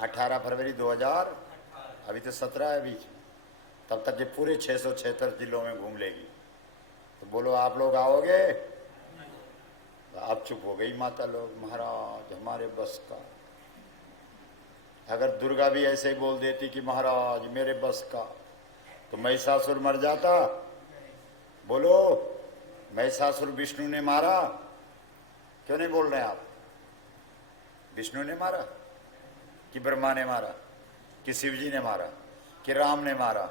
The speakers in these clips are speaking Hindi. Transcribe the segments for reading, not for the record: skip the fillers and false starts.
18 फरवरी 2000, अभी तो 17 है बीच में, तब तक ये पूरे 676 जिलों में घूम लेगी। तो बोलो आप लोग आओगे? अब चुप हो गई माता लोग, महाराज हमारे बस का। अगर दुर्गा भी ऐसे ही बोल देती कि महाराज मेरे बस का, तो महिषासुर मर जाता? बोलो, महिषासुर विष्णु ने मारा? क्यों नहीं बोल रहे आप? विष्णु ने मारा कि ब्रह्मा ने मारा कि शिव जी ने मारा कि राम ने मारा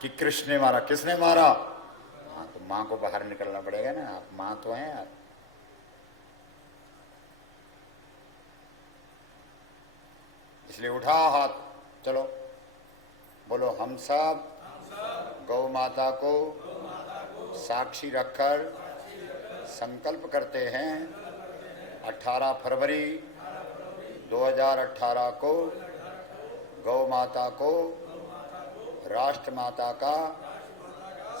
कि कृष्ण ने मारा? किसने मारा? हाँ, तो माँ को बाहर निकलना पड़ेगा ना, आप माँ तो हैं यार। इसलिए उठा हाथ, चलो बोलो, हम सब गौ माता को साक्षी रखकर संकल्प करते हैं 18 फरवरी 2018 को गौ माता को राष्ट्र माता का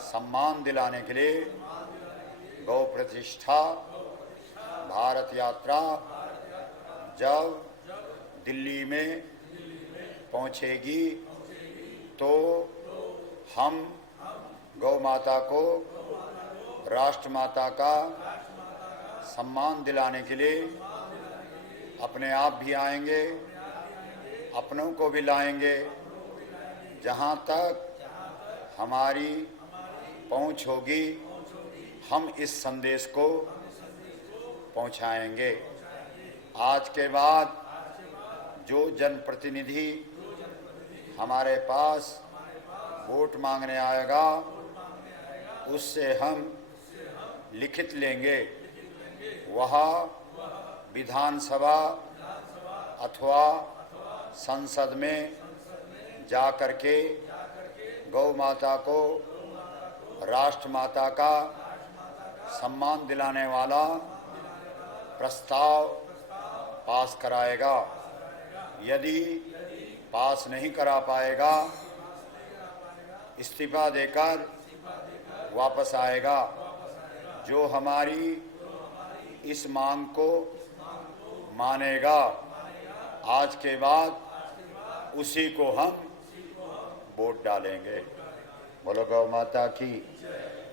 सम्मान दिलाने के लिए गौ प्रतिष्ठा भारत यात्रा जब दिल्ली में पहुंचेगी तो हम गौ माता को राष्ट्र माता का सम्मान दिलाने के लिए अपने आप भी आएंगे, अपनों को भी लाएंगे। जहां तक हमारी पहुंच होगी हम इस संदेश को पहुंचाएंगे। आज के बाद जो जनप्रतिनिधि हमारे पास वोट मांगने आएगा उससे हम लिखित लेंगे, वह विधानसभा अथवा संसद में जा करके गौ माता को राष्ट्र माता का सम्मान दिलाने वाला प्रस्ताव पास कराएगा। यदि पास नहीं करा पाएगा इस्तीफा देकर वापस आएगा। जो हमारी इस मांग को मानेगा आज के बाद उसी को हम वोट डालेंगे। बोलो गौ माता की।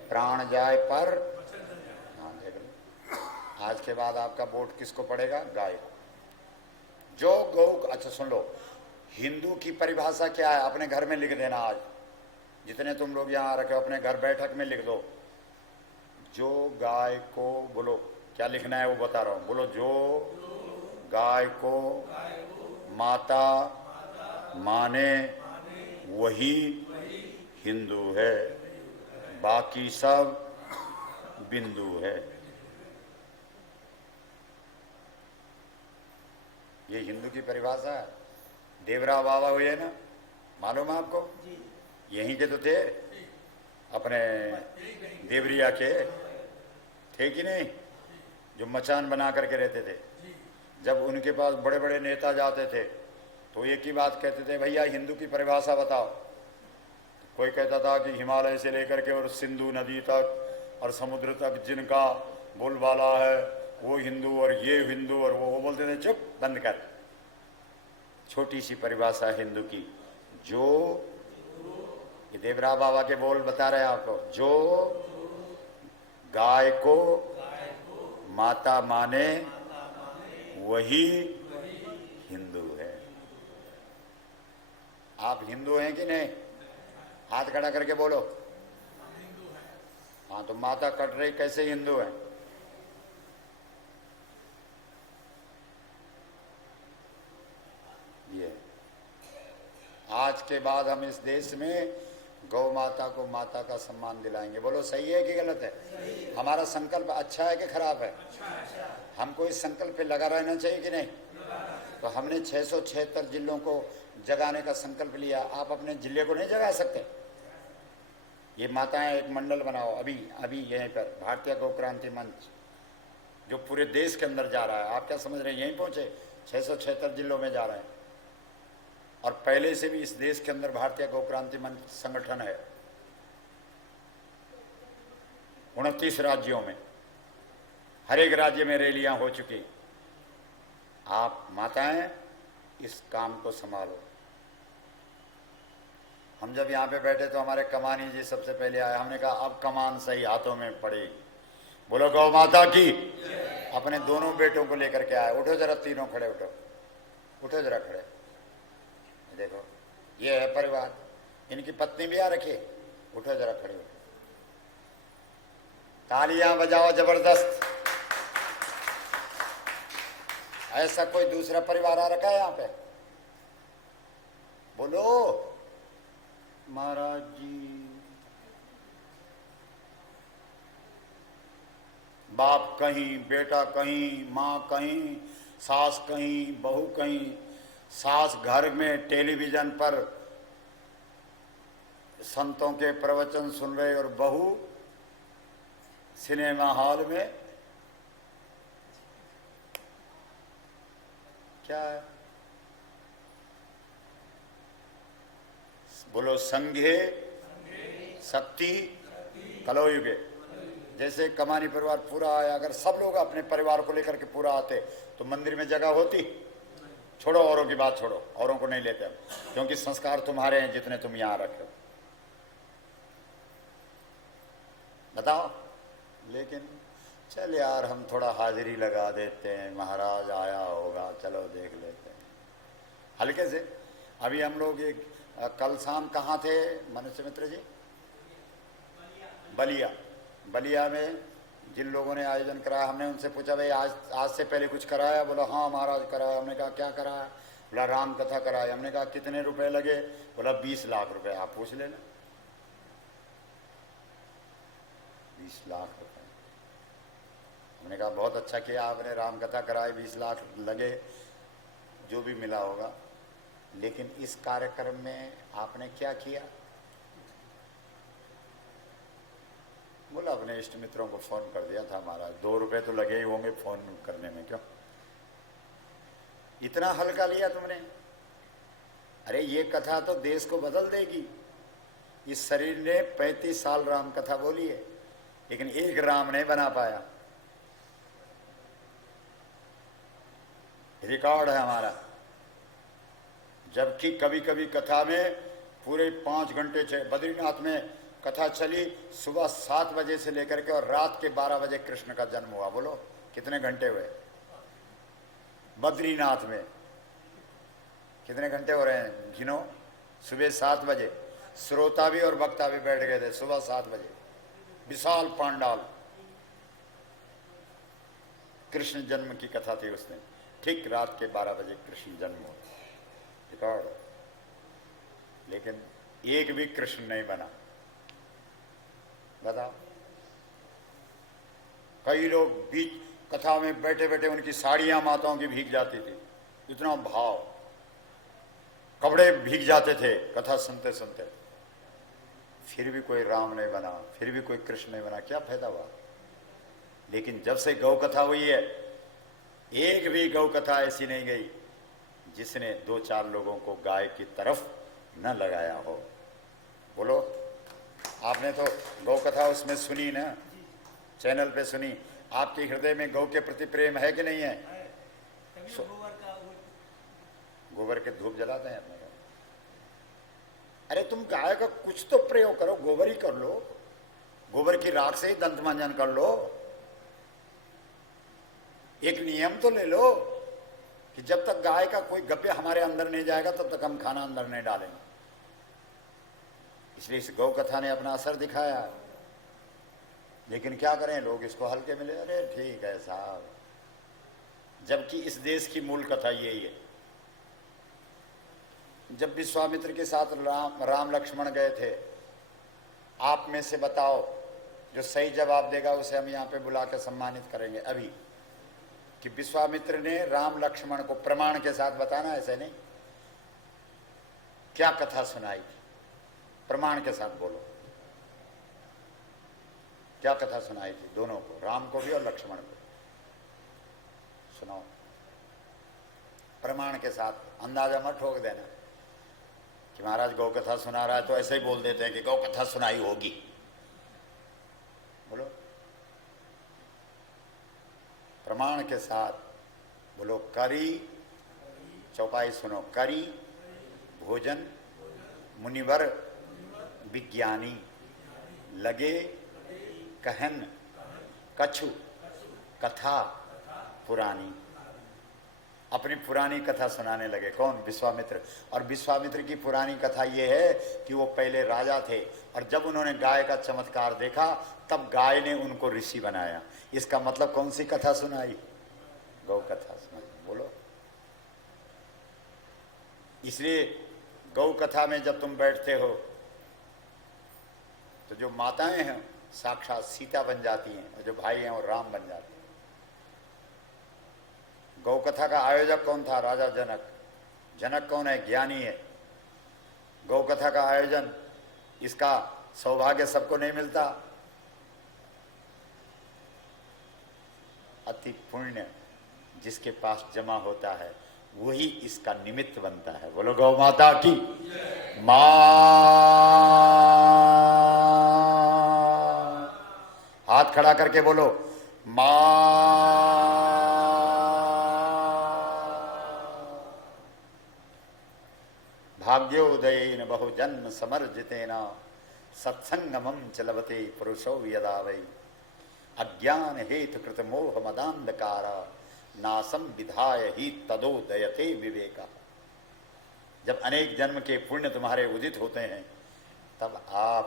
प्राण जाए पर, हाँ देख लो, आज के बाद आपका वोट किसको पड़ेगा? गाय को। जो गौ, अच्छा सुन लो, हिंदू की परिभाषा क्या है अपने घर में लिख देना। आज जितने तुम लोग यहाँ रखे हो अपने घर बैठक में लिख दो। जो गाय को, बोलो क्या लिखना है वो बता रहा हूँ, बोलो, जो गाय को माता माने वही हिंदू है, बाकी सब बिंदु है। ये हिंदू की परिभाषा है। देवरा बाबा हुए ना, मालूम है आपको? यहीं के तो थे, अपने देवरिया के थे कि नहीं, जो मचान बना करके रहते थे। जब उनके पास बड़े बड़े नेता जाते थे तो एक ही बात कहते थे, भैया हिंदू की परिभाषा बताओ। कोई कहता था कि हिमालय से लेकर के और सिंधु नदी तक और समुद्र तक जिनका बोलबाला है वो हिंदू, और ये हिंदू, और वो बोलते थे चुप, बंद कर। छोटी सी परिभाषा हिंदू की। जो ये देवरा बाबा के बोल बता रहे हैं आपको, जो गाय को माता माने वही हिंदू है। आप हिंदू हैं कि नहीं? हाथ खड़ा करके बोलो। हाँ, तो माता कट रही, कैसे हिंदू है? ये आज के बाद हम इस देश में गौ माता को माता का सम्मान दिलाएंगे। बोलो सही है कि गलत है? हमारा संकल्प अच्छा है कि खराब है? हमको इस संकल्प पे लगा रहना चाहिए कि नहीं? तो हमने 676 जिलों को जगाने का संकल्प लिया। आप अपने जिले को नहीं जगा सकते? ये माताएं एक मंडल बनाओ अभी यहीं पर, भारतीय गौ क्रांति मंच, जो पूरे देश के अंदर जा रहा है। आप क्या समझ रहे हैं यहीं पहुंचे? 676 जिलों में जा रहे हैं। और पहले से भी इस देश के अंदर भारतीय गौ क्रांति मंच संगठन है 29 राज्यों में। हर एक राज्य में रैलियां हो चुकी। आप माताएं इस काम को संभालो। हम जब यहाँ पे बैठे तो हमारे कमानी जी सबसे पहले आए, हमने कहा अब कमान सही हाथों में पड़ेगी। बोलो गौ माता की। अपने दोनों बेटों को लेकर के आए। उठो जरा, तीनों खड़े उठो, उठो जरा खड़े। देखो ये है परिवार, इनकी पत्नी भी आ रखी है। उठो जरा खड़े उठो, तालियां बजाओ जबरदस्त। ऐसा कोई दूसरा परिवार आ रखा है यहाँ पे? बोलो महाराज जी। बाप कहीं, बेटा कहीं, माँ कहीं, सास कहीं, बहू कहीं। सास घर में टेलीविजन पर संतों के प्रवचन सुन रहे और बहू सिनेमा हॉल में। क्या है? बोलो संघे शक्ति कलौयुगे। जैसे कमानी परिवार पूरा आया, अगर सब लोग अपने परिवार को लेकर के पूरा आते तो मंदिर में जगह होती? छोड़ो औरों की बात, छोड़ो, औरों को नहीं लेते हम, क्योंकि संस्कार तुम्हारे हैं जितने तुम यहां रखे हो। बताओ। लेकिन चल यार हम थोड़ा हाजिरी लगा देते हैं, महाराज आया होगा, चलो देख लेते हैं हल्के से। अभी हम लोग एक कल शाम कहाँ थे मनुष्य मित्र जी? बलिया। बलिया में जिन लोगों ने आयोजन कराया, हमने उनसे पूछा भाई आज से पहले कुछ कराया? बोला हाँ महाराज कराया। हमने कहा क्या कराया? बोला राम कथा कराया। हमने कहा कितने रुपए लगे? बोला 20 लाख रुपए। आप पूछ लेना, 20 लाख रुपए। हमने कहा बहुत अच्छा किया आपने, राम कथा कराई, 20 लाख लगे, जो भी मिला होगा। लेकिन इस कार्यक्रम में आपने क्या किया? बोला अपने इष्ट मित्रों को फोन कर दिया था महाराज। 2 रुपए तो लगे ही होंगे फोन करने में, क्यों इतना हल्का लिया तुमने? अरे ये कथा तो देश को बदल देगी। इस शरीर ने 35 साल राम कथा बोली है, लेकिन एक राम नहीं बना पाया। रिकॉर्ड है हमारा। जबकि कभी कभी कथा में पूरे 5 घंटे बद्रीनाथ में कथा चली, सुबह 7 बजे से लेकर के और रात के 12 बजे कृष्ण का जन्म हुआ। बोलो कितने घंटे हुए? बद्रीनाथ में कितने घंटे हो रहे हैं गिनो? सुबह 7 बजे श्रोता भी और वक्ता भी बैठ गए थे। सुबह 7 बजे विशाल पांडाल, कृष्ण जन्म की कथा थी उसने। ठीक रात के 12 बजे कृष्ण जन्म हुआ। रिकॉर्ड। लेकिन एक भी कृष्ण नहीं बना। बताओ। कई लोग बीच कथा में बैठे बैठे उनकी साड़ियां माताओं की भीग जाती थी, इतना भाव, कपड़े भीग जाते थे कथा सुनते सुनते। फिर भी कोई राम नहीं बना, फिर भी कोई कृष्ण नहीं बना। क्या फायदा हुआ? लेकिन जब से गौ कथा हुई है, एक भी गौ कथा ऐसी नहीं गई जिसने 2-4 लोगों को गाय की तरफ न लगाया हो। बोलो। आपने तो गौ कथा उसमें सुनी ना, चैनल पे सुनी। आपके हृदय में गौ के प्रति प्रेम है कि नहीं है? गोबर के धूप जलाते हैं अपने। अरे तुम गाय का कुछ तो प्रयोग करो, गोबर ही कर लो, गोबर की राख से ही दंत मांजन कर लो। एक नियम तो ले लो कि जब तक गाय का कोई गप्पे हमारे अंदर नहीं जाएगा तब तक हम खाना अंदर नहीं डालेंगे। इसलिए इस गौ कथा ने अपना असर दिखाया। लेकिन क्या करें, लोग इसको हल्के में ले, अरे ठीक है साहब, जबकि इस देश की मूल कथा यही है। जब विश्वामित्र के साथ राम लक्ष्मण गए थे, आप में से बताओ जो सही जवाब देगा उसे हम यहाँ पे बुला कर सम्मानित करेंगे अभी, कि विश्वामित्र ने राम लक्ष्मण को प्रमाण के साथ बताना, ऐसे नहीं, क्या कथा सुनाई थी? प्रमाण के साथ बोलो, क्या कथा सुनाई थी दोनों को, राम को भी और लक्ष्मण को? सुनाओ प्रमाण के साथ। अंदाजा मत ठोक देना कि महाराज गौ कथा सुना रहा है तो ऐसे ही बोल देते हैं कि गौ कथा सुनाई होगी। बोलो प्रमाण के साथ। बोलो करी चौपाई सुनो। करी भोजन मुनिवर विज्ञानी, लगे कहन कछु कथा पुरानी। अपनी पुरानी कथा सुनाने लगे। कौन? विश्वामित्र। और विश्वामित्र की पुरानी कथा ये है कि वो पहले राजा थे और जब उन्होंने गाय का चमत्कार देखा तब गाय ने उनको ऋषि बनाया। इसका मतलब कौन सी कथा सुनाई? गौ कथा सुनाई। बोलो। इसलिए गौ कथा में जब तुम बैठते हो तो जो माताएं हैं साक्षात सीता बन जाती हैं और जो भाई हैं वो राम बन जाते हैं। गौ कथा का आयोजक कौन था? राजा जनक। जनक कौन है? ज्ञानी है। गौ कथा का आयोजन, इसका सौभाग्य सबको नहीं मिलता। अति पुण्य जिसके पास जमा होता है वही इसका निमित्त बनता है। बोलो गौ माता की मां। हाथ खड़ा करके बोलो मां। भाग्योदयेन बहुजन्म समर्जितेन सत्संगमं च लभते पुरुषो यदा वै अज्ञान हेतु कृत मोह मदांधकार नासम विधाय ही तदोदयते विवेका। जब अनेक जन्म के पुण्य तुम्हारे उदित होते हैं तब आप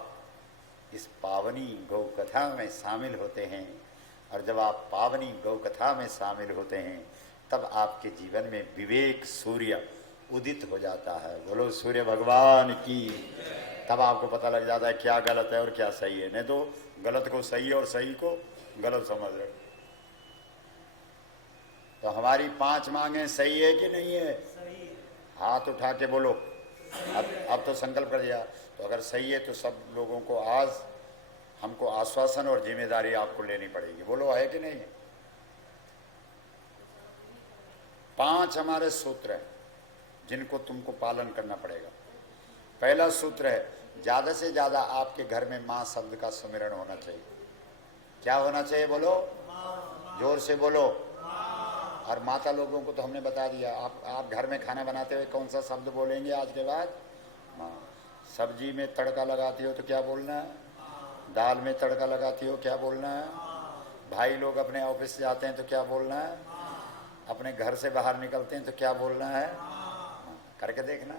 इस पावनी गौ कथा में शामिल होते हैं और जब आप पावनी गौ कथा में शामिल होते हैं तब आपके जीवन में विवेक सूर्य उदित हो जाता है। बोलो सूर्य भगवान की। तब आपको पता लग जाता है क्या गलत है और क्या सही है। नहीं तो गलत को सही और सही को गलत समझ रहे। तो हमारी 5 मांगे सही है कि नहीं है? हाथ उठा के बोलो। अब तो संकल्प कर दिया। तो अगर सही है तो सब लोगों को आज हमको आश्वासन और जिम्मेदारी आपको लेनी पड़ेगी। बोलो है कि नहीं? 5 हमारे सूत्र हैं जिनको तुमको पालन करना पड़ेगा। पहला सूत्र है ज्यादा से ज्यादा आपके घर में मां शब्द का सुमिरन होना चाहिए। क्या होना चाहिए? बोलो जोर से बोलो। और माता लोगों को तो हमने बता दिया। आप घर में खाना बनाते हुए कौन सा शब्द बोलेंगे आज के बाद? मां। सब्जी में तड़का लगाती हो तो क्या बोलना है? दाल में तड़का लगाती हो क्या बोलना है? भाई लोग अपने ऑफिस से जाते हैं तो क्या बोलना है? अपने घर से बाहर निकलते हैं तो क्या बोलना है? करके देखना।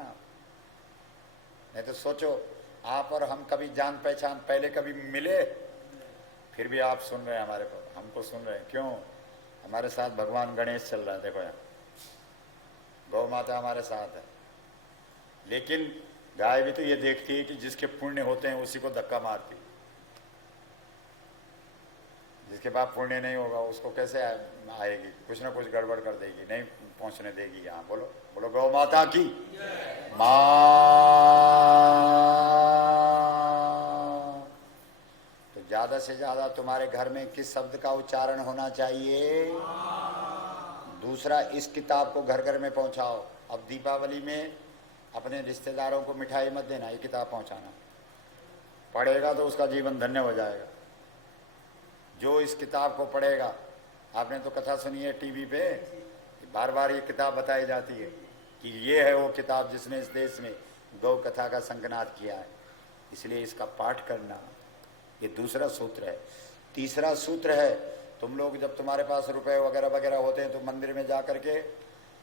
नहीं तो सोचो आप और हम कभी जान पहचान पहले कभी मिले, फिर भी आप सुन रहे हैं हमारे को, हमको सुन रहे हैं। क्यों? हमारे साथ भगवान गणेश चल रहा है। देखो यहाँ गौ माता हमारे साथ है। लेकिन गाय भी तो ये देखती है कि जिसके पुण्य होते हैं उसी को धक्का मारती। जिसके पास पुण्य नहीं होगा उसको कैसे आएगी? कुछ ना कुछ गड़बड़ कर देगी, नहीं पहुंचने देगी यहाँ। बोलो बोलो गौ माता की मां। तो ज्यादा से ज्यादा तुम्हारे घर में किस शब्द का उच्चारण होना चाहिए? दूसरा, इस किताब को घर घर में पहुंचाओ। अब दीपावली में अपने रिश्तेदारों को मिठाई मत देना, ये किताब पहुंचाना। पढ़ेगा तो उसका जीवन धन्य हो जाएगा। जो इस किताब को पढ़ेगा, आपने तो कथा सुनी है टीवी पे, बार बार ये किताब बताई जाती है कि ये है वो किताब जिसने इस देश में गौ कथा का संकनाद किया है। इसलिए इसका पाठ करना, ये दूसरा सूत्र है। तीसरा सूत्र है, तुम लोग जब तुम्हारे पास रुपए वगैरह वगैरह होते हैं तो मंदिर में जा करके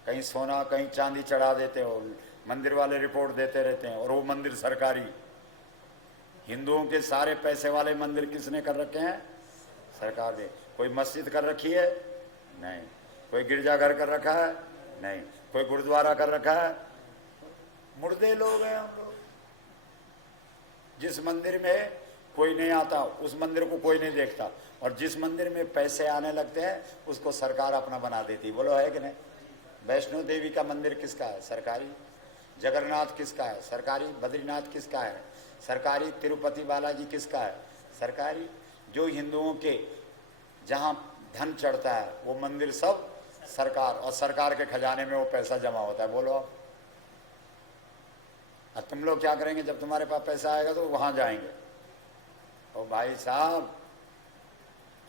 कहीं सोना कहीं चांदी चढ़ा देते हो। मंदिर वाले रिपोर्ट देते रहते हैं और वो मंदिर सरकारी। हिंदुओं के सारे पैसे वाले मंदिर किसने कर रखे हैं? सरकार ने। कोई मस्जिद कर रखी है? नहीं। कोई गिरजाघर कर रखा है? नहीं। कोई गुरुद्वारा कर रखा है? मुर्दे लोग हैं हम लोग। जिस मंदिर में कोई नहीं आता उस मंदिर को कोई नहीं देखता, और जिस मंदिर में पैसे आने लगते हैं उसको सरकार अपना बना देती। बोलो है कि नहीं? वैष्णो देवी का मंदिर किसका है? सरकारी। जगन्नाथ किसका है? सरकारी। बद्रीनाथ किसका है? सरकारी। तिरुपति बालाजी किसका है? सरकारी। जो हिंदुओं के जहाँ धन चढ़ता है वो मंदिर सब सरकार, और सरकार के खजाने में वो पैसा जमा होता है। बोलो अब तुम लोग क्या करेंगे? जब तुम्हारे पास पैसा आएगा तो वहां जाएंगे। और भाई साहब,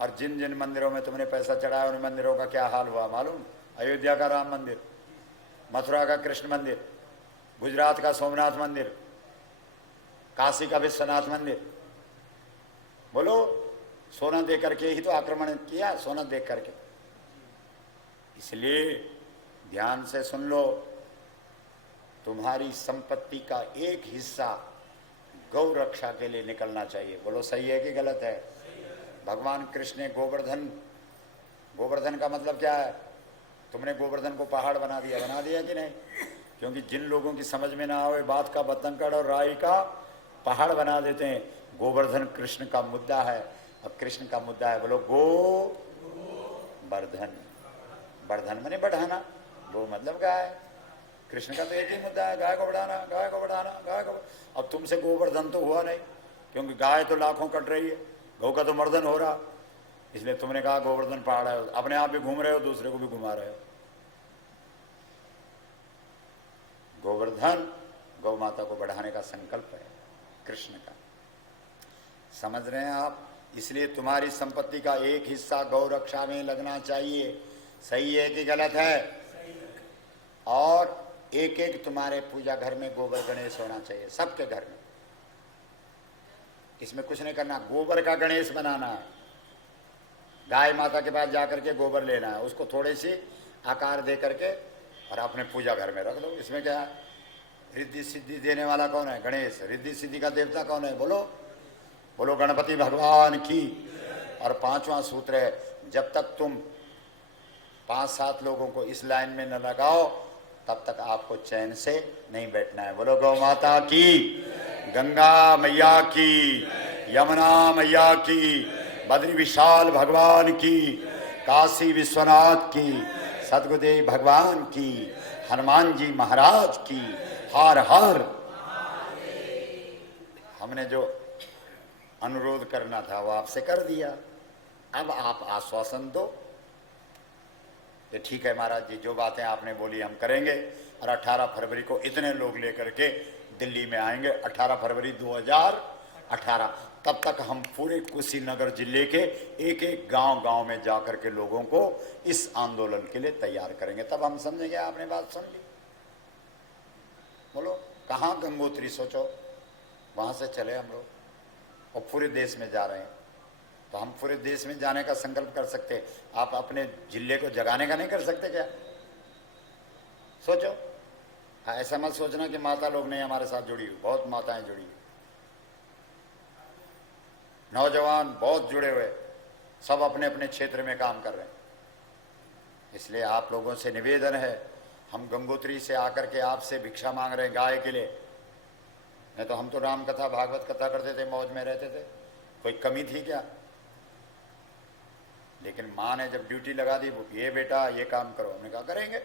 और जिन जिन मंदिरों में तुमने पैसा चढ़ाया उन मंदिरों का क्या हाल हुआ मालूम? अयोध्या का राम मंदिर, मथुरा का कृष्ण मंदिर, गुजरात का सोमनाथ मंदिर, काशी का विश्वनाथ मंदिर। बोलो, सोना दे करके ही तो आक्रमण किया, सोना देख करके। इसलिए ध्यान से सुन लो, तुम्हारी संपत्ति का एक हिस्सा गौ रक्षा के लिए निकलना चाहिए। बोलो सही है कि गलत है? भगवान कृष्ण ने गोवर्धन, गोवर्धन का मतलब क्या है? तुमने गोवर्धन को पहाड़ बना दिया कि नहीं? क्योंकि जिन लोगों की समझ में ना आए बात का बतंगड़ और राई का पहाड़ बना देते हैं। गोवर्धन कृष्ण का मुद्दा है, और कृष्ण का मुद्दा है, बोलो गो वर्धन। वर्धन माने बढ़ाना, गो मतलब गाय। कृष्ण का तो एक ही मुद्दा है, गाय को बढ़ाना, गाय को बढ़ाना, गाय को। अब तुमसे गोवर्धन तो हुआ नहीं, क्योंकि गाय तो लाखों कट रही है, गौ का तो मर्दन हो रहा। इसलिए तुमने कहा गोवर्धन पहाड़ है, अपने आप भी घूम रहे हो, दूसरे को भी घुमा रहे हो। गोवर्धन गौ माता को बढ़ाने का संकल्प है कृष्ण का, समझ रहे हैं आप? इसलिए तुम्हारी संपत्ति का एक हिस्सा गौ रक्षा में लगना चाहिए। सही है कि गलत है? और एक एक तुम्हारे पूजा घर में गोबर गणेश होना चाहिए, सबके घर में। इसमें कुछ नहीं करना, गोबर का गणेश बनाना है। गाय माता के पास जाकर के गोबर लेना है, उसको थोड़ी सी आकार दे करके और अपने पूजा घर में रख दो। इसमें क्या है? रिद्धि सिद्धि देने वाला कौन है? गणेश। रिद्धि सिद्धि का देवता कौन है? बोलो, बोलो गणपति भगवान की। और पांचवा सूत्र है, जब तक तुम 5-7 लोगों को इस लाइन में न लगाओ तब तक आपको चैन से नहीं बैठना है। बोलो गौ माता की, गंगा मैया की, यमुना मैया की, बद्री विशाल भगवान की, काशी विश्वनाथ की, सदगुरुदेव भगवान की, हनुमान जी महाराज की, हर हर। हमने जो अनुरोध करना था वो आपसे कर दिया, अब आप आश्वासन दो कि ठीक है महाराज जी, जो बातें आपने बोली हम करेंगे। और 18 फरवरी को इतने लोग लेकर के दिल्ली में आएंगे, 18 फरवरी 2018। तब तक हम पूरे कुशीनगर जिले के एक एक गांव में जाकर के लोगों को इस आंदोलन के लिए तैयार करेंगे, तब हम समझेंगे आपने बात सुन ली। बोलो, कहाँ गंगोत्री? सोचो, वहां से चले हम लोग और पूरे देश में जा रहे हैं। तो हम पूरे देश में जाने का संकल्प कर सकते, आप अपने जिले को जगाने का नहीं कर सकते क्या? सोचो। ऐसा मत सोचना कि माता लोग नहीं हमारे साथ जुड़ी हुई, बहुत माताएं जुड़ी हुई, नौजवान बहुत जुड़े हुए, सब अपने अपने क्षेत्र में काम कर रहे हैं। इसलिए आप लोगों से निवेदन है, हम गंगोत्री से आकर के आपसे भिक्षा मांग रहे हैं गाय के लिए। नहीं तो हम तो राम कथा भागवत कथा करते थे, मौज में रहते थे, कोई कमी थी क्या? लेकिन माँ ने जब ड्यूटी लगा दी, ये बेटा ये काम करो, हमने कहा करेंगे।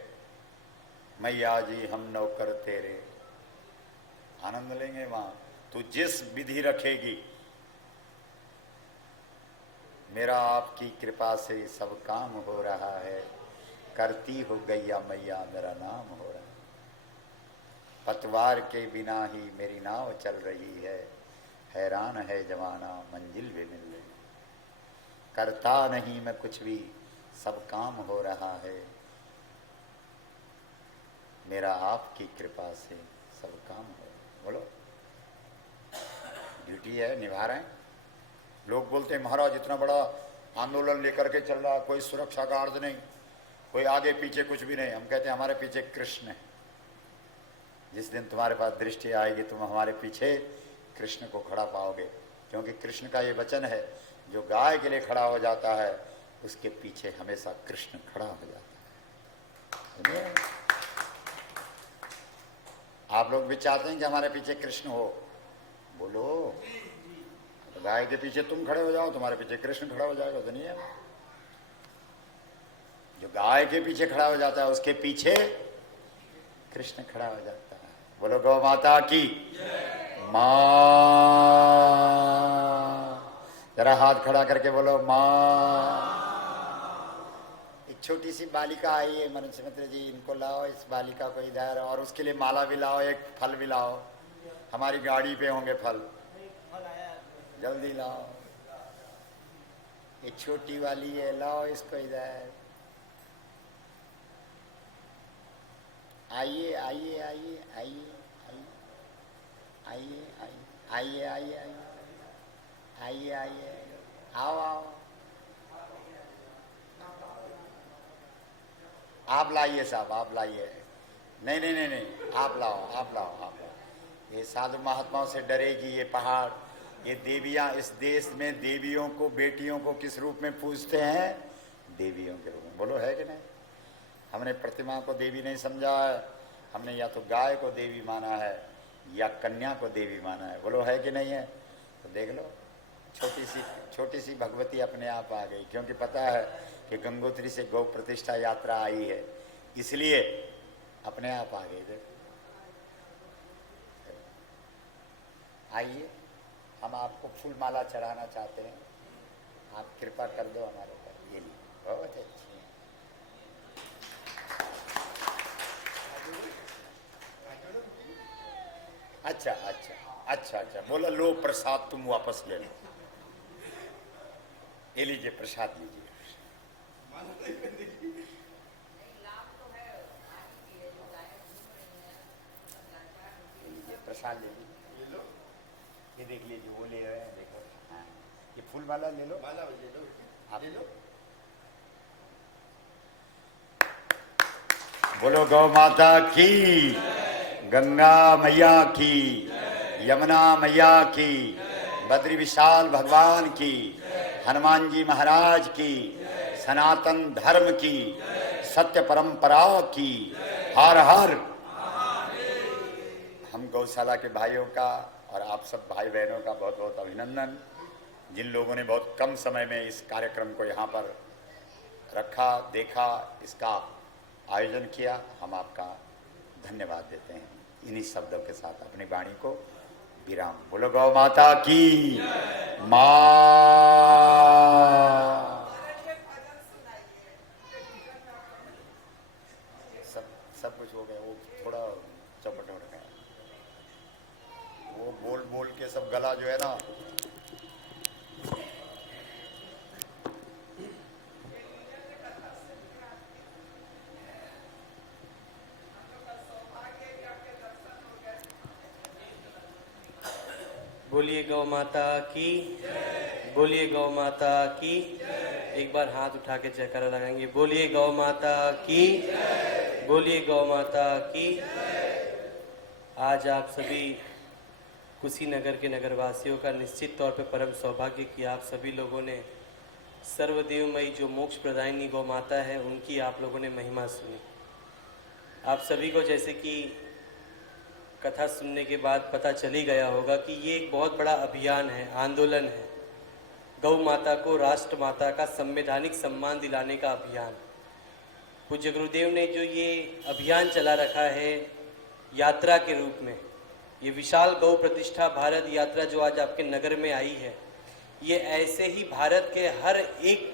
मैया जी हम नौकर तेरे, आनंद लेंगे माँ, तू जिस विधि रखेगी। मेरा आपकी कृपा से सब काम हो रहा है, करती हो गैया मैया मेरा नाम हो रहा है। पतवार के बिना ही मेरी नाव चल रही है, हैरान है जमाना मंजिल भी मिल रही। करता नहीं मैं कुछ भी, सब काम हो रहा है, मेरा आपकी कृपा से सब काम हो। बोलो, ड्यूटी है, निभा रहे हैं। लोग बोलते हैं महाराज इतना बड़ा आंदोलन लेकर के चल रहा, कोई सुरक्षा गार्ड नहीं, कोई आगे पीछे कुछ भी नहीं। हम कहते हैं हमारे पीछे कृष्ण है। जिस दिन तुम्हारे पास दृष्टि आएगी तुम हमारे पीछे कृष्ण को खड़ा पाओगे, क्योंकि कृष्ण का ये वचन है, जो गाय के लिए खड़ा हो जाता है उसके पीछे हमेशा कृष्ण खड़ा हो जाता है। आप लोग भी चाहते हैं कि हमारे पीछे कृष्ण हो? बोलो, तो गाय के पीछे तुम खड़े हो जाओ, तुम्हारे पीछे कृष्ण खड़ा हो जाएगा। दुनिया जो गाय के पीछे खड़ा हो जाता है उसके पीछे कृष्ण खड़ा हो जाता है। बोलो गौ माता की माँ। जरा हाथ खड़ा करके बोलो माँ। एक छोटी सी बालिका आई है, मनुष्य मित्र जी, इनको लाओ, इस बालिका को इधर, और उसके लिए माला भी लाओ, एक फल भी लाओ। हमारी गाड़ी पे होंगे फल, जल्दी लाओ। ये छोटी वाली है, लाओ इसको इधर। आइए आइए आइए आइए आइए आइए आइए आइए आइए, आओ आओ, आप लाइए साहब, आप लाइए। नहीं नहीं नहीं नहीं, आप लाओ आप लाओ आप लाओ। ये साधु महात्माओं से डरेगी ये पहाड़, ये देवियां। इस देश में देवियों को, बेटियों को किस रूप में पूजते हैं? देवियों के रूप में। बोलो है कि नहीं? हमने प्रतिमा को देवी नहीं समझा है, हमने या तो गाय को देवी माना है या कन्या को देवी माना है। बोलो है कि नहीं है? तो देख लो, छोटी सी भगवती अपने आप आ गई, क्योंकि पता है कि गंगोत्री से गौ प्रतिष्ठा यात्रा आई है, इसलिए अपने आप आ गई। देखो, आइए, हम आपको फूल माला चढ़ाना चाहते हैं, आप कृपा कर दो हमारे पर। ये ली, बहुत अच्छी है। अच्छा अच्छा अच्छा अच्छा, बोला लो प्रसाद तुम वापस ले लो। ये लीजिए प्रसाद, लीजिए। प्रसाद ले लीजिए, ये देख लीजिए, वो ले रहे हैं, देखो। हाँ, ये फूल माला ले लो, माला ले लो, आप ले लो। बोलो गौ माता की, गंगा मैया की, यमुना मैया की, बद्री विशाल भगवान की, हनुमान जी महाराज की, सनातन धर्म की, सत्य परंपरा की, हर हर। हम गौशाला के भाइयों का और आप सब भाई बहनों का बहुत बहुत अभिनंदन, जिन लोगों ने बहुत कम समय में इस कार्यक्रम को यहाँ पर रखा, देखा, इसका आयोजन किया। हम आपका धन्यवाद देते हैं। इन्हीं शब्दों के साथ अपनी वाणी को विराम। बोलो गौ माता की माँ। सब कुछ हो गया, वो थोड़ा चौपट हो गया, वो बोल बोल के सब गला जो है ना। बोलिए गौ माता की, बोलिए गौ माता की। एक बार हाथ उठा के जयकारा लगाएंगे। बोलिए गौ माता की, बोलिए गौ माता की। आज आप सभी कुशीनगर के नगरवासियों का निश्चित तौर पे परम सौभाग्य कि आप सभी लोगों ने सर्वदेवमयी जो मोक्ष प्रदायिनी गौ माता है उनकी आप लोगों ने महिमा सुनी। आप सभी को जैसे कि कथा सुनने के बाद पता चल ही गया होगा कि ये एक बहुत बड़ा अभियान है, आंदोलन है। गौ माता को राष्ट्र माता का संवैधानिक सम्मान दिलाने का अभियान। पूज्य गुरुदेव ने जो ये अभियान चला रखा है यात्रा के रूप में, ये विशाल गौ प्रतिष्ठा भारत यात्रा जो आज आपके नगर में आई है, ये ऐसे ही भारत के हर एक